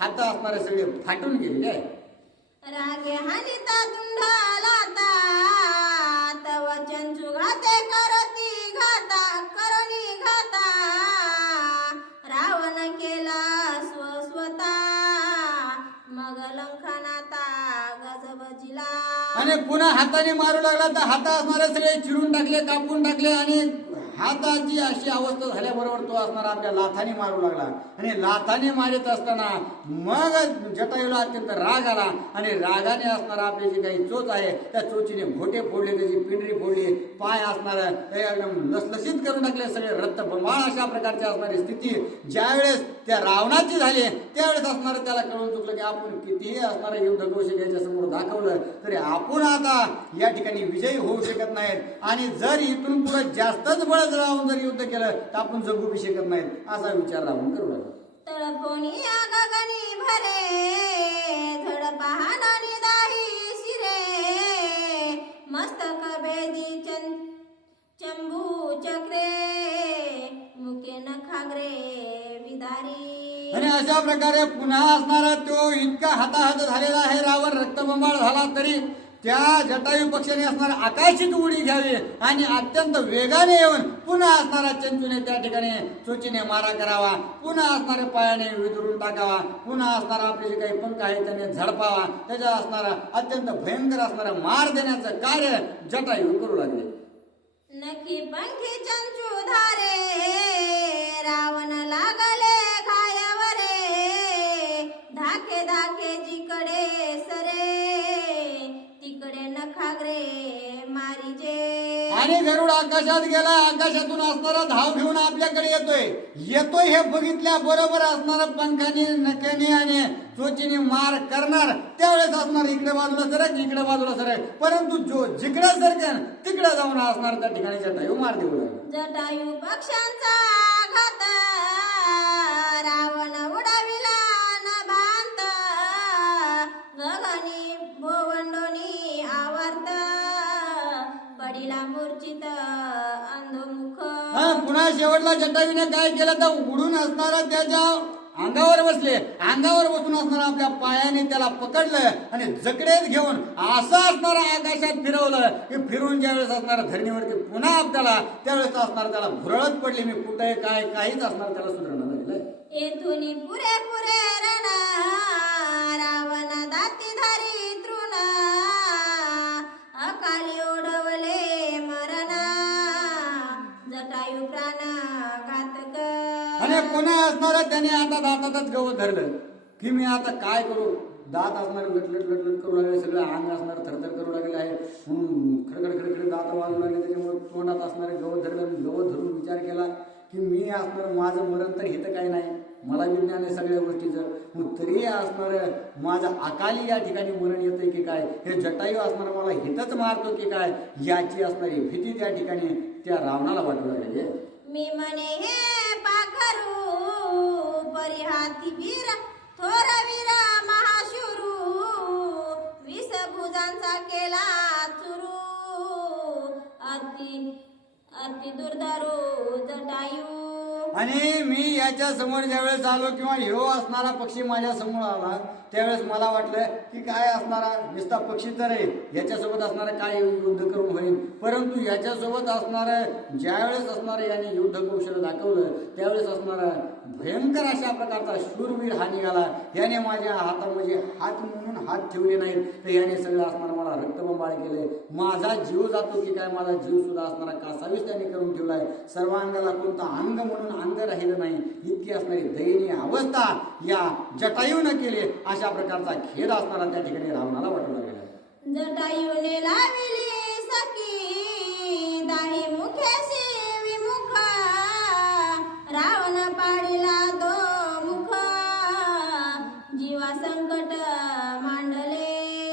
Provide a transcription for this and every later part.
हात असणारे सगळे फाटून गेलेले आहे. रागे हानिता तुंडालाता तव चंचू घाते करती घाता करोनी घाता रावण केला स्वस्वता मग लंखनाता गजबजिला. आणि पुन्हा हाताने मारू लागला तर हात असणारे सगळे चिरून टाकले, कापून टाकले आणि हाताची अशी अवस्था झाल्याबरोबर तो असणारा आपल्या लाथाने मारू लागला. आणि लाथाने मारत असताना मग जटायूला अत्यंत राग आला आणि रागाने असणारा आपली जी काही चोच आहे त्या चोचीने घोटे फोडले, त्याची पिंडरी फोडली, पाय असणार एकदम लसलसीत करून टाकले, सगळे रक्त बंबाळ अशा प्रकारची असणारी स्थिती ज्यावेळेस त्या रावणाची झाली त्यावेळेस असणार त्याला कळून चुकलं की आपण कितीही असणारं युद्ध कौशल्य याच्या समोर दाखवलं तरी आपण आता या ठिकाणी विजयी होऊ शकत नाहीत. आणि जर इथून पुढे जास्तच बळ राहून जर युद्ध केलं तर आपण जगू बी शकत नाहीत असा विचार राहून करू लागला. तळकोणी गगनी भरे धड पहानानी दाही शिरे मस्तक बेदी चंबू चक्रे मुके नखाग्रे विदारी. आणि अशा प्रकारे पुन्हा असणारा तो इतका हाताहात झालेला आहे, रावण रक्तबंबाळ झाला तरी त्या जटायू पक्षाने असणारा आकाशित उडी घ्यावी आणि अत्यंत वेगाने येऊन पुन्हा असणारा चंचूने त्या ठिकाणी चोचीने मारा करावा, पुन्हा असणाऱ्या पायाने विदरून टाकावा, पुन्हा असणारा आपले जे काही पंख आहे त्याने झडपावा, त्याच्या असणारा अत्यंत भयंकर असणारा मार देण्याचं कार्य जटायू करू लागले. नकी पंखी चंचू धारे रावण लागले घायावरे धाके धाके जिकडे सरे तिकडे नखाग्रे मारीजे. आणि गरुड आकाशात गेला, आकाशातून असणारा धाव घेऊन आपल्याकडे येतोय हे बघितल्या बरोबर असणारा पंखाने नख्याने आणि चोचीने मार करणार त्यावेळेस असणार इकडे बाजूला सरक इकडे बाजूला सरक, परंतु जो जिकडे सरकेन तिकडे जाऊन असणार त्या ठिकाणी जटायू मार देऊ लागला. जटायू पक्षांचा घात रावण उडविला न भांत गगनी भोवंडोनी आवर्त पडिला मूर्छित अंधमुख. पुन्हा शेवटला जटायूने काय केलं तर उडून असणारा त्याच्या अंगावर बसले, अंगावर बसून असणारा आपल्या पायाने त्याला पकडलं आणि जकडेत घेऊन असं असणारा आकाशात फिरवलं की फिरून ज्यावेळेस असणारा धरणीवरती पुन्हा आपल्याला त्यावेळेस असणार त्याला भुरळच पडली, मी कुठे काय काहीच असणार त्याला सुधारणा झालेलं. येथून पुरे पुरे रण रावण दाती धरी तृण अकाली ओढवले मरण जटायू प्राण घातक. आणि पुन्हा असणारा त्याने आता दातातच गवत धरलं की मी आता काय करू, दात असणार लटलट लटलट करू लागले, सगळं अंग असणार थरथर करू लागले आहे, खडखड खडखड दात वाजू लागले, त्याच्यामुळे तोंडात असणारे गवत धरलं. गवत धरून विचार केला की मी असणार माझं मरण तर हिथं काही नाही, मला विज्ञान आहे सगळ्या गोष्टीचं, मग तरी असणार माझं अकाली या ठिकाणी मरण येतंय की काय, हे जटायू असणार मला हिथंच मारतो की काय, याची असणारी भीती त्या ठिकाणी त्या रावणाला वाटू लागली. मी म्हणे हे पाखरू परिहाती वीर थोर वीर महाशुरू विष भुजांचा केला चुरू अति दुर्धरू जटायू. आणि मी याच्या समोर ज्यावेळेस आलो किंवा ह्यो असणारा पक्षी माझ्या समोर आला त्यावेळेस मला वाटलं की काय असणारा नुसता पक्षी तर आहे, याच्यासोबत असणारं काय युद्ध करून होईल, परंतु याच्यासोबत असणारं ज्यावेळेस असणारं याने युद्ध कौशल्य दाखवलं त्यावेळेस असणारा भयंकर अशा प्रकारचा शूरवीर हा निघाला. याने माझ्या हातामध्ये हात म्हणून हात ठेवले नाहीत तर याने सगळं असणार मला रक्तबंबाळ केले, माझा जीव जातो की काय, माझा जीव सुद्धा असणारा कासावीस त्याने करून ठेवलाय, सर्वांगाला कोणता अंग म्हणून अंग राहिलं नाही, इतकी असणारी दयनीय अवस्था या जटायूने केली. अशा प्रकारचा खेद असणारा त्या ठिकाणी रावणाला वाटू लागला. जटायूने लाविली सखी दाही मुखेशी विमुख रावण पाडिला दो मुख जीवा संकट मांडले.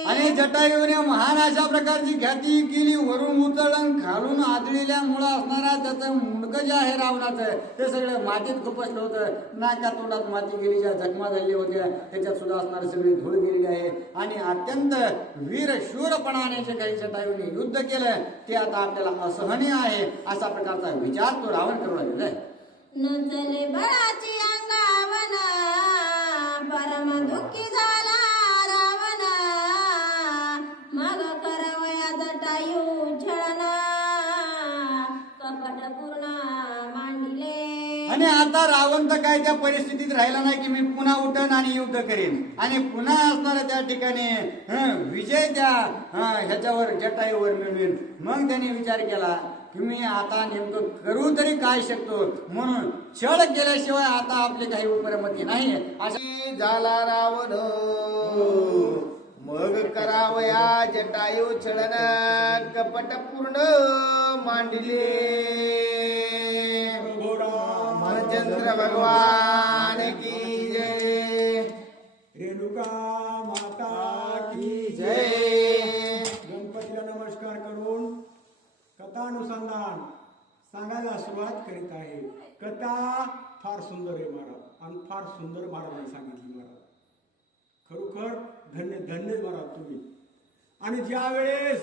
आणि जटायूने महान अशा प्रकारची ख्याती केली, वरून उचलून खालून आदळलेल्या मुळे असणारा त्याचं मुंडकं जे आहे रावणाचं ते सगळं मातीत खुपसलं होतं, नाका तोंडात माती गेली, ज्या जखमा झालेल्या होत्या त्याच्यात सुद्धा असणारी सगळी धूळ गेलेली आहे. आणि अत्यंत वीर शूरपणाने जे काही जटायूने युद्ध केलं ते आता आपल्याला असहनीय आहे असा प्रकारचा विचार तो रावण करू लागलेला आहे. नचले बळाची अंगावन परम दुःखी झाला रावण मग करावया जटायू छळन कपट पूर्ण मांडिले. आणि आता रावण तर काय त्या परिस्थितीत राहिला नाही की मी पुन्हा उठन आणि युद्ध करेन आणि पुन्हा असणाऱ्या त्या ठिकाणी विजय त्या ह्याच्यावर जटायूवर मिळवेन. मग त्यांनी विचार केला की मी आता नेमकं करू तरी काय शकतो, म्हणून छळ केल्याशिवाय आता आपले काही उपरमती नाही. अशा झाला रावण मग करावया जटायू छळन कपट पूर्ण मांडले. चंद्र भगवान की जय. रेणुका माता की जय. गणपतीला नमस्कार करून कथानुसंधान सांगायला सुरुवात करीत आहे. कथा फार सुंदर आहे महाराज आणि फार सुंदर महाराजांनी सांगितली महाराज. खरोखर धन्य धन्य महाराज तुम्ही. आणि ज्या वेळेस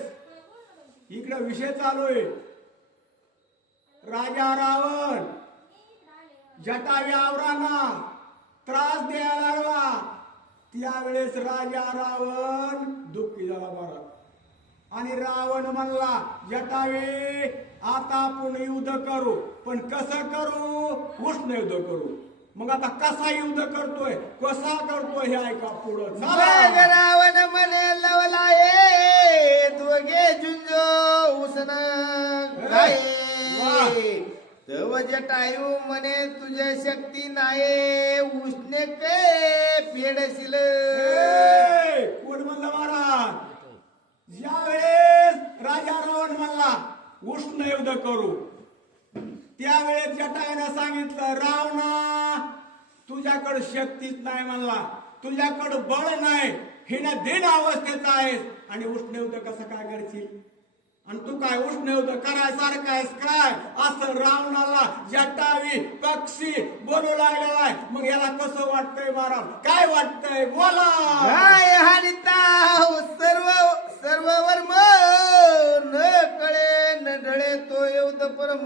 इकडे विषय चालू आहे राजा रावण जटाव्यावरांना त्रास द्यायला लागला, त्यावेळेस राजा रावण दुःखी झाला महाराज. आणि रावण म्हणला जटावे आता आपण युद्ध करू, पण कसं करू? उष्ण युद्ध करू. मग आता कसा युद्ध करतोय कसा करतोय हे ऐका पुढं. मग रावण म्हणे लवलाये दोघे झुंजो उसन गाये. तव जटायू म्हणे तुझ्या शक्ती नाही उष्णे के फेडशील. कोण म्हणलं महाराज? ज्या वेळेस राजा रावण म्हणला उष्ण युद्ध करू, त्यावेळेस जटायूने सांगितलं रावणा तुझ्याकडे शक्तीच नाही म्हणला, तुझ्याकडे बळ नाही, हिने दिन अवस्थेचा आहेस आणि उष्ण युद्ध कसं काय करशील? आणि तू काय उष्ण युद्ध करायसारखं आहेस काय? असं रावणाला जटावी पक्षी बोलू लागलेला आहे. मग याला कसं वाटतंय महाराज? काय वाटतंय बोला. काय हानिता सर्व सर्व वर्म न कळे न ढळे तो युद्ध परम.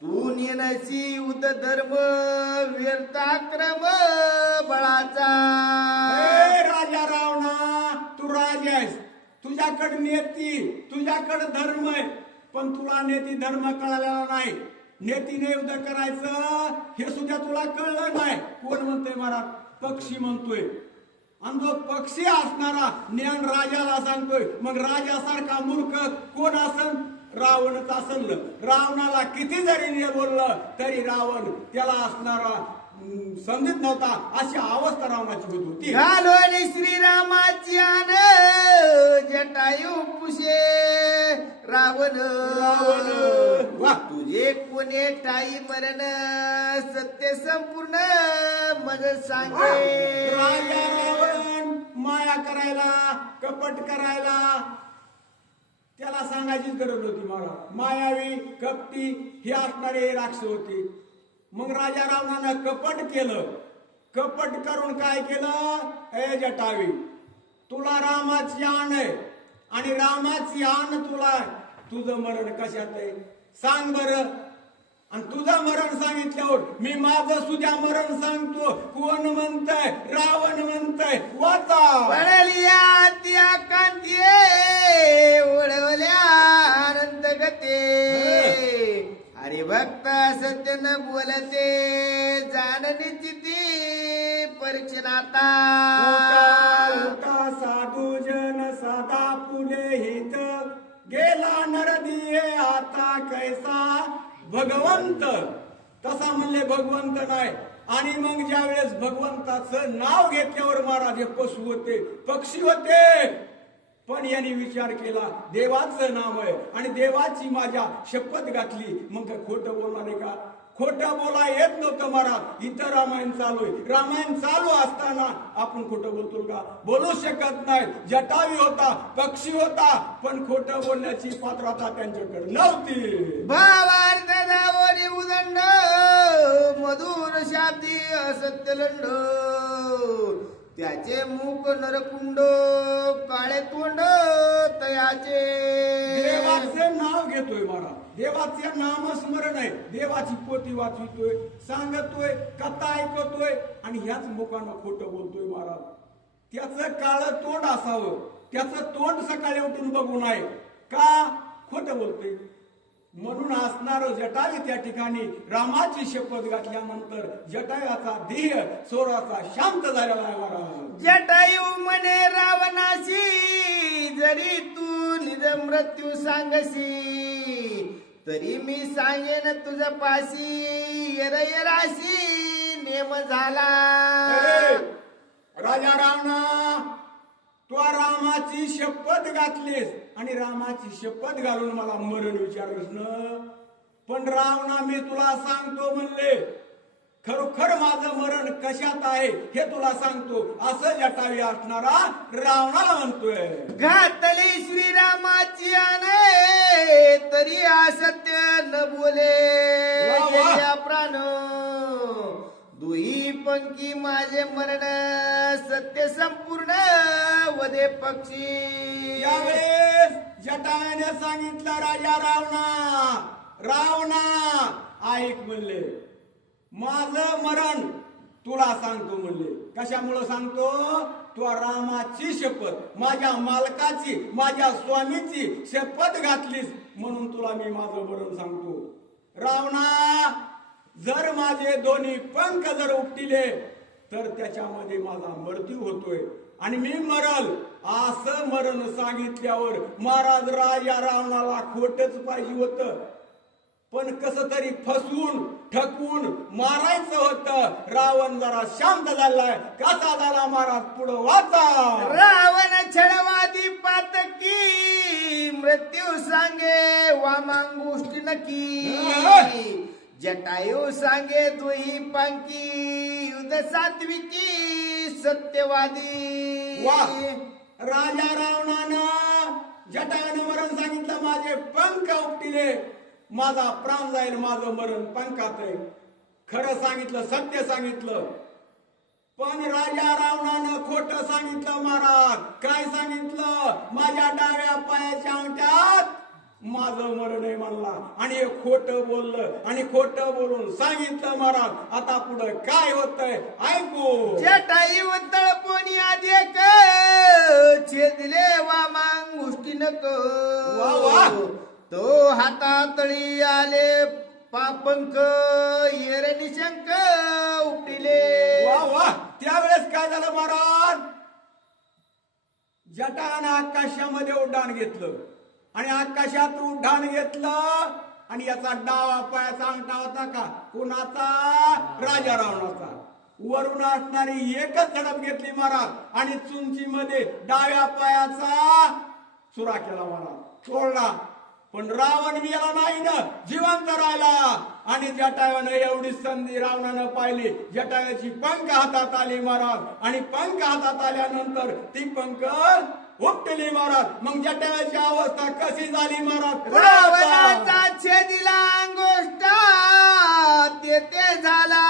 तू नेनसी युद्ध धर्म व्यर्थाक्रम बळाचा. राजा रावणा तू राजा आहेस, तुझ्याकडे नेती तुझ्याकडे धर्म आहे, पण तुला नेती धर्म कळलेला नाही. नेतीने युद्ध करायचं हे सुद्धा तुला कळलं नाही. कोण म्हणतोय महाराज? पक्षी म्हणतोय. आणि जो पक्षी असणारा ज्ञान राजाला सांगतोय, मग राजासारखा मूर्ख कोण असन? रावणच असल. रावणाला किती जरी बोललं तरी रावण त्याला असणारा समजत नव्हता. अशी अवस्था रावणाची होती. घालोनी श्रीरामाची आन जटायू पुषे रावण. वा. तुझे कोणे टाई मरण सत्य संपूर्ण मज सांगे. राजा रावण माया करायला कपट करायला त्याला सांगायचीच गरज होती मला. मायावी कपटी ही असणारे राक्षस होती. मग राजा रावणानं कपट केलं. कपट करून काय केलं? ए जटावी तुला रामाची आण आहे आणि रामाची आण तुला, तुझं मरण कशात आहे सांग बरं. आणि तुझं मरण सांगितल्यावर मी माझं सुद्धा मरण सांगतो. कोण म्हणतंय? रावण म्हणतंय. वाचा. वळलिया त्या कांतीये ओढवल्या अनंत गते. हरिभक्त सत्य न बोलते जाण निश्चिती परीक्षणाता. साधू जन साधा फुले हित गेला नरदिये आता कैसा भगवंत. तसा म्हणले भगवंत नाही. आणि मग ज्या वेळेस भगवंताचं नाव घेतल्यावर महाराज हे पशु होते पक्षी होते, पण यांनी विचार केला देवाचं नाव आहे आणि देवाची माझ्या शपथ घातली. मग काय खोटं बोलणार आहे का? खोटं बोला येत नव्हतं महाराज. इथं रामायण चालू आहे. रामायण चालू असताना आपण खोटं बोलतो का? बोलू शकत नाही. जटावी होता पक्षी होता, पण खोटं बोलण्याची पात्रता त्यांच्याकडे नव्हती. भावार्थ दावोनी उदंड मधुर शाब्दी असत्यलंड. त्याचे मुख नरकुंड काळे तोंड तयाचे. देवाचे नाव घेतोय महाराज. देवाचे नामस्मरण आहे, देवाची पोथी वाचतोय, सांगतोय, कथा ऐकतोय आणि ह्याच मुखानं खोटं बोलतोय महाराज. त्याचं काळं तोंड असावं, त्याचं तोंड सकाळी उठून बघू नये. का खोटं बोलतोय? म्हणून असणार जटायू त्या ठिकाणी रामाची शपथ घातल्यानंतर जटायूचा देह सोराचा शांत झालेला आहे महाराज. जटायू म्हणे रावणाशी, जरी तू निज मृत्यू सांगसी, तरी मी सांगेन तुझ पाशी, यराशी नेम झाला. राजा रावणा, तू रामाची शपथ घातलीस आणि रामाची शपथ घालून मला मरण विचारलंस ना. पण रावणा, मी तुला सांगतो म्हणले, खरोखर माझं मरण कशात आहे हे तुला सांगतो, असं जटायू असणारा रावणाला म्हणतोय. घातली श्रीरामाची आणे, तरी असत्य न बोले. वा वा. गेल्या प्राण दुही पंकी माझे मरण, सत्य संपूर्ण वदे पक्षी. यावेळेस जटायूने सांगितलं, राजा रावणा ऐक म्हणले, माझं मरण तुला सांगतो म्हणले. कशामुळं सांगतो? तू रामाची शपथ, माझ्या मालकाची, माझ्या स्वामीची शपथ घातलीस म्हणून तुला मी माझं मरण सांगतो. रावणा, जर माझे दोन्ही पंख जर उपटिले तर त्याच्यामध्ये माझा मृत्यू होतोय आणि मी मरल. असं मरण सांगितल्यावर महाराज राजा रावणाला खोटच पाहिजे होतं, पण कसं तरी फसवून ठकवून मारायचं होतं. रावण जरा शांत झालाय. कसा झाला महाराज? पुढं वाचा. रावण छळवादी पातकी, मृत्यू सांगे वामांगुष्टी नकी. जटायू सांगे दुही पांकी, युद्ध सात्विकी सत्यवादी. वा. राजा रावणानं जटायूनं मरण सांगितलं, माझे पंख उपटिले, माझा प्राण जाईल, माझं मरण पंखात आहे. खरं सांगितलं, सत्य सांगितलं. पण राजा रावणानं खोटं सांगितलं महाराज. काय सांगितलं? माझ्या डाव्या पायाच्या अंगठ्यात माझं मरण आहे म्हणला आणि हे खोटं बोललं आणि खोटं बोलून सांगितलं महाराज. आता पुढं काय होतंय ऐकू. जटायू तळपोनी आदेक, छेदले वामांगुष्टी नक. वा वा. तो हातातळी आले पापंक, येर निशंक उपटिले. वा वा. त्यावेळेस काय झालं महाराज? जटानं आकाशामध्ये उड्डाण घेतलं आणि आकाशात उड्डाण घेतलं आणि याचा डावा पायाचा अंगठा होता का? कुणाचा? राजा रावणाचा. वरून असणारी एकच झडप घेतली महाराज आणि चुंचीमध्ये डाव्या पायाचा चुरा केला महाराज, तोडला. पण रावण मेला नाही ना, जिवंत राहिला. आणि जटायूने एवढी संधी रावणानं पाहिली. जटायूची पंख हातात आली महाराज आणि पंख हातात आल्यानंतर ती पंख उपटली महाराज. मग जटायूची अवस्था कशी झाली महाराज? रावणाचा छेदिला अंगोष्टा, तेथे झाला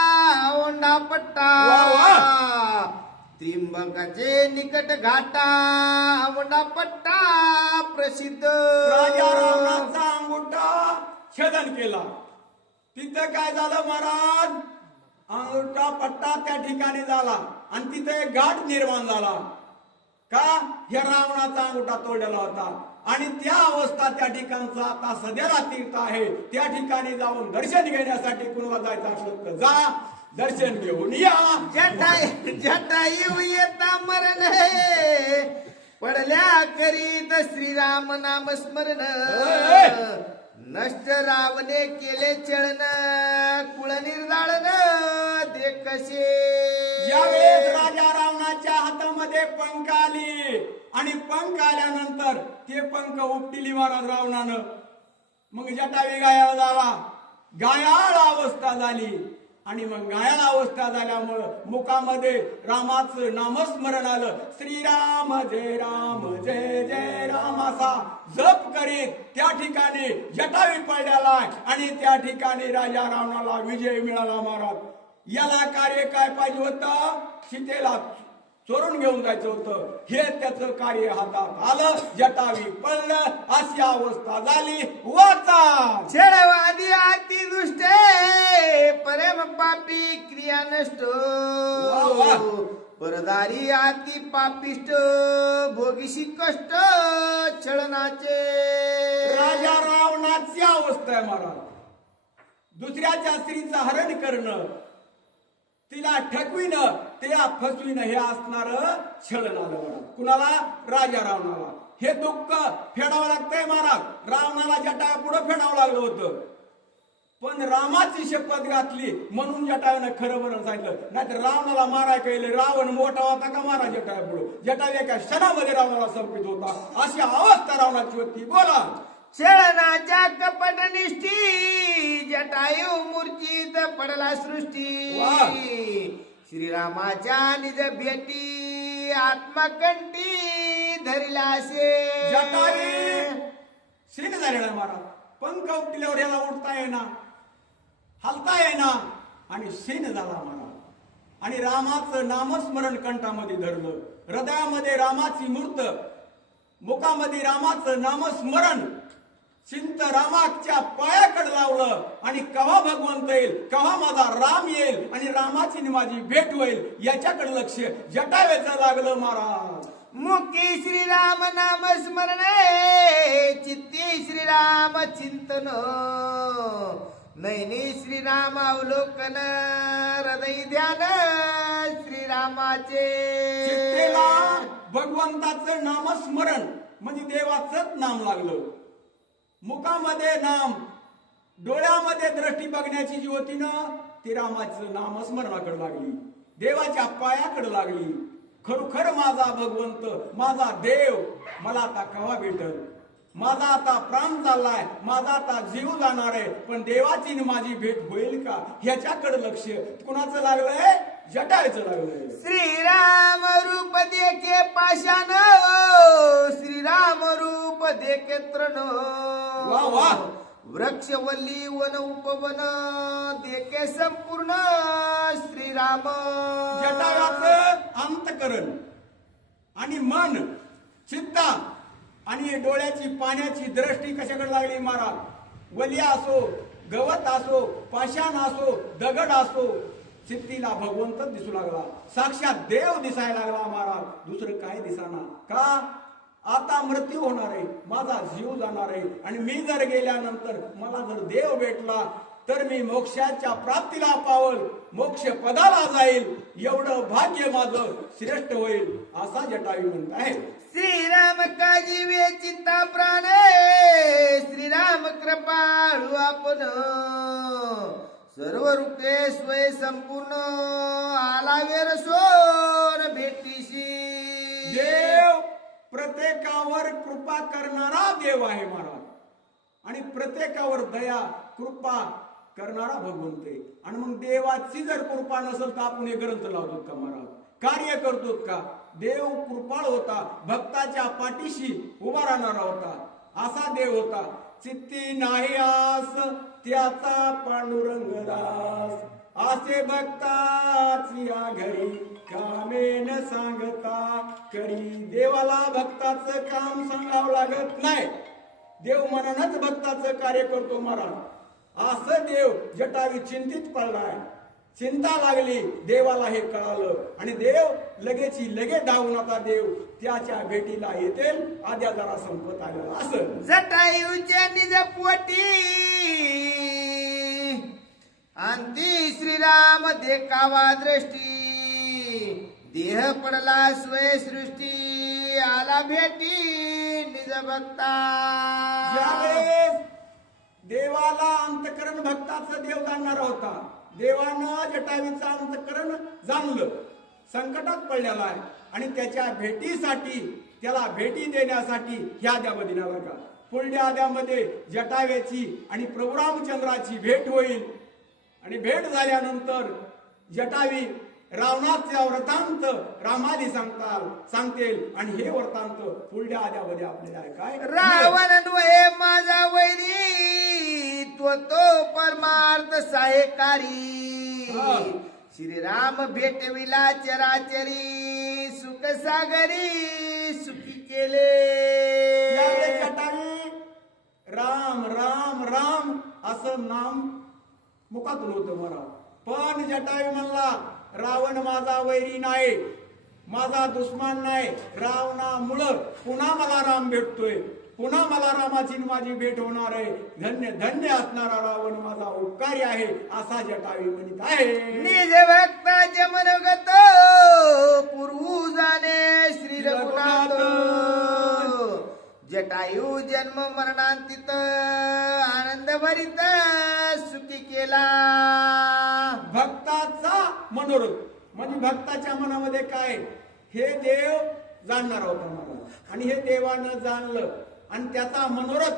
ओंडा पट्टा. त्रिंबकाचे निकट घाटा, ओंडा पट्टा प्रसिद्ध. राजा रावणाचा अंगुठा छेदन केला. तिथं काय झालं महाराज? अंगुठा पट्टा त्या ठिकाणी झाला आणि तिथे एक घाट निर्माण झाला. का? या रावणाचा अंगुठा तोडलेला होता आणि त्या अवस्था त्या ठिकाणचा आता सध्याला तीर्थ आहे. त्या ठिकाणी जाऊन दर्शन घेण्यासाठी कुणाला जायचं असलं तर जा, दर्शन घेऊन या. जटायू येता मरण, पडल्या करीत श्रीराम नाम स्मरण. नष्ट रावणे केले चळण, कुळ निर्दाळण ते कसे. यावेळेस राजा रावणाच्या हातामध्ये पंख आली आणि पंख आल्यानंतर ते पंख उपटिली महाराज रावणानं. मग जटायू गायाळ झाला, गायाळ अवस्था झाली आणि मग गायाळ अवस्था झाल्यामुळं मुखामध्ये रामाचं नामस्मरण आलं. श्रीराम जय राम जय जय राम असा जप करीत त्या ठिकाणी जटायू पडलेला आहे आणि त्या ठिकाणी राजा रावणाला विजय मिळाला महाराज. याला कार्य काय पाहिजे होतं? सीतेला चोरून घेऊन जायचं होतं. हे त्याचं कार्य हातात आलं, जटावी पडलं, अशी अवस्था झाली. वाचा छळवादी अति दुष्ट परम पापी क्रिया नष्ट वा. परदारी अति पापिष्ट भोगीशी कष्ट छळनाचे. राजा रावणाची अवस्था आहे महाराज. दुसऱ्याच्या स्त्रीचं हरण करणं, तिला ठकविणं, तिला फसविणं हे असणार छळण आलं महाराज. कुणाला? राजा रावणाला. हे दुःख फेडावं लागतंय महाराज. रावणाला जटा पुढं फेडावं लागलं होतं, पण रामाची शपथ घातली म्हणून जटायूनं खरं बरं सांगितलं. नाहीतर रावणाला माराय केले. रावण मोठा होता का मारा जटायू पुढं? जटायू एका क्षणामध्ये रावणाला संपित होता. अशी अवस्था रावणाची होती. बोला. छळनाच्या कपट निष्ठी जटायू मूर्छित पडला सृष्टी. वा. श्रीरामाच्या निज भेटी आत्मकंठी धरिलासे. जटायू सीन झालेला महाराज. पंख उठल्यावर याला उठता येईना, हलता येईना आणि सीन झाला महाराज. आणि रामाचं नामस्मरण कंठामध्ये धरलं, हृदयामध्ये रामाची मूर्त, मुखामध्ये रामाचं नामस्मरण, चिंत रामाच्या पायाकडे लावलं. आणि कवा भगवंत येईल, कवा माझा राम येईल आणि रामाची आणि माझी भेट होईल याच्याकडे लक्ष जटावेचं लागलं महाराज. मुखी श्रीराम नाम स्मरणे चित्ती श्रीराम चिंतन नैनी श्रीराम अवलोकन हृदय ध्यान श्रीरामाचे. चित्तेला भगवंताचं नामस्मरण म्हणजे देवाचंच नाम लागलं. मुखामध्ये नाम, डोळ्यामध्ये दृष्टी बघण्याची जी होती ना ती रामाचं नामस्मरणाकडे लागली, देवाच्या पायाकडे लागली. खरोखर माझा भगवंत, माझा देव मला आता केव्हा भेटल? माझा आता प्राण चाललाय, माझा आता जीव जाणार आहे, पण देवाची माझी भेट होईल का ह्याच्याकडे लक्ष कुणाचं लागलंय? जटायूचं लागलंय. श्रीराम रूप देखे पाषाण श्रीराम रूप देखे तृण. वा वा. वृक्षवल्ली वन उपवन देखे संपूर्ण श्रीराम. जटायूचं अंतकरण आणि मन, चित्ता आणि डोळ्याची पाण्याची दृष्टी कशाकडे लागली महाराज? वलिया असो, गवत असो, पाषाण असो, दगड असो, चित्तीला भगवंत दिसू लागला, साक्षात देव दिसायला लागला महाराज. दुसरं काय दिसाना का? आता मृत्यू होणार आहे, माझा जीव जाणार आहे, आणि मी जर गेल्यानंतर मला जर देव भेटला तर मी मोक्षाच्या प्राप्तीला पावल, मोक्ष पदाला जाईल, एवढं भाग्य माझं श्रेष्ठ होईल असा जटायू म्हणत आहे. श्रीराम काजीवे चित्ता प्राण श्रीराम कृपाळू आपण सर्व रूपे स्वय संपूर्ण आला वेर सोन भेटीशी. देव प्रत्येकावर कृपा करणारा देव आहे महाराज, आणि प्रत्येकावर दया कृपा करणारा भगवंत आहे. आणि मग देवाची जर कृपा नसेल तर आपण हे ग्रंथ लावतो का महाराज? कार्य करतो का? देव कृपाळ होता, भक्ताच्या पाठीशी उभा राहणारा होता, असा देव होता. चित्ती नाही आस त्याचा पांडुरंग दास, असे भक्ताची घरी कामेन सांगता करी. देवाला भक्ताचं काम सांगावं लागत नाही, देव मनानच भक्ताचं कार्य करतो महाराज. असं देव जटायू चिंतित पडलाय, चिंता लागली, देवाला हे कळालं, आणि देव लगे धावून आता देव त्याच्या भेटीला येतील. आद्या जरा संपत आलेला असं. जटायूच्या निज पोटी अंती श्रीराम देखावा दृष्टी, देह पडला स्वय सृष्टी आला भेटी निज भक्ता. ज्यावेळेस देवाला अंतकरण भक्ताचं देव जाणणारा होता, देवानं जटायूचं अंतकरण जाणलं, संकटात पडलेला आहे, आणि त्याच्या भेटीसाठी, त्याला भेटी देण्यासाठी ह्या आद्यामध्ये नव्हे का पुढल्या आद्यामध्ये जटायूची आणि प्रभू रामचंद्राची भेट होईल. आणि भेट झाल्यानंतर जटावी रावणाचा वृत्तांत रामादी सांगतील, आणि हे वृत्तांत पुढल्या आद्यामध्ये आपल्याला काय? रावण न्वये माझा वैरी तो परमार्थ सहायकारी. श्रीराम भेटविला चराचरी सुख सागरी सुखी केले त्यावेळी जटायू राम राम राम असं नाम मुखातून होतं मला. पण जटायू म्हणला रावण माझा वैरी नाही, माझा दुश्मन नाही. रावणामुळं पुन्हा मला राम भेटतोय, पुन्हा मला रामाची माझी भेट होणार आहे. धन्य धन्य असणारा रावण माझा उपकारी आहे असा जटायू म्हणत आहे. निज भक्ताचे मनोगत पूर्वू जाणे श्री रघुनाथ जटायू जन्म मरणांतित आनंद भरित सुखी केला. भक्ताचा मनोरथ म्हणजे भक्ताच्या मनामध्ये काय हे देव जाणणार होता मला, आणि हे देवानं जाणलं आणि त्याचा मनोरथ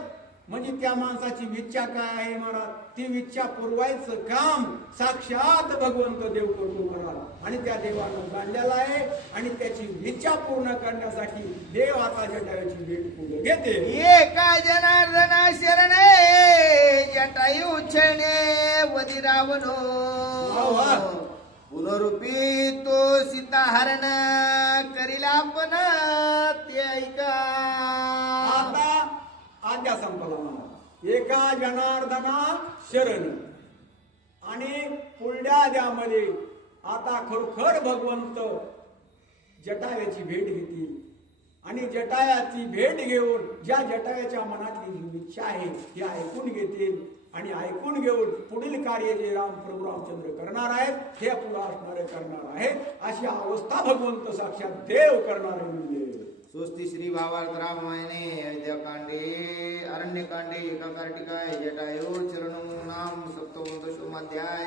म्हणजे त्या माणसाची इच्छा काय आहे मला ती इच्छा पुरवायचं काम साक्षात भगवंत देव करतो मला, आणि त्या देवानं जाणलेला आहे. आणि त्याची इच्छा पूर्ण करण्यासाठी देव आता जटायूची भेट पूर्ण घेते. एका जनार्दना शरणे जटायू छळणे वदी रावणो पुनरूपी तो सीता हरण करीला आपण ते ऐका. आता आद्या संपला मला. एका जनार्दना शरण आणि पुढल्या द्यामध्ये आता खरोखर भगवंत जटायाची भेट घेतील, आणि जटायाची भेट घेऊन ज्या जटायाच्या मनातली जी इच्छा आहे ती ऐकून घेतील, आणि ऐकून घेऊन पुढील कार्य जे प्रभू रामचंद्र करणार आहेत हे पुढे असणारे करणार आहेत. अशी अवस्था भगवंत साक्षात देव करणारे म्हणजे. स्वस्ति श्री भावार्थ रामायणे अयोध्याकांडे अरण्यकांडे एकाकार्टिकाय जटायू चरणं नाम सप्तमोदशोमाध्याय.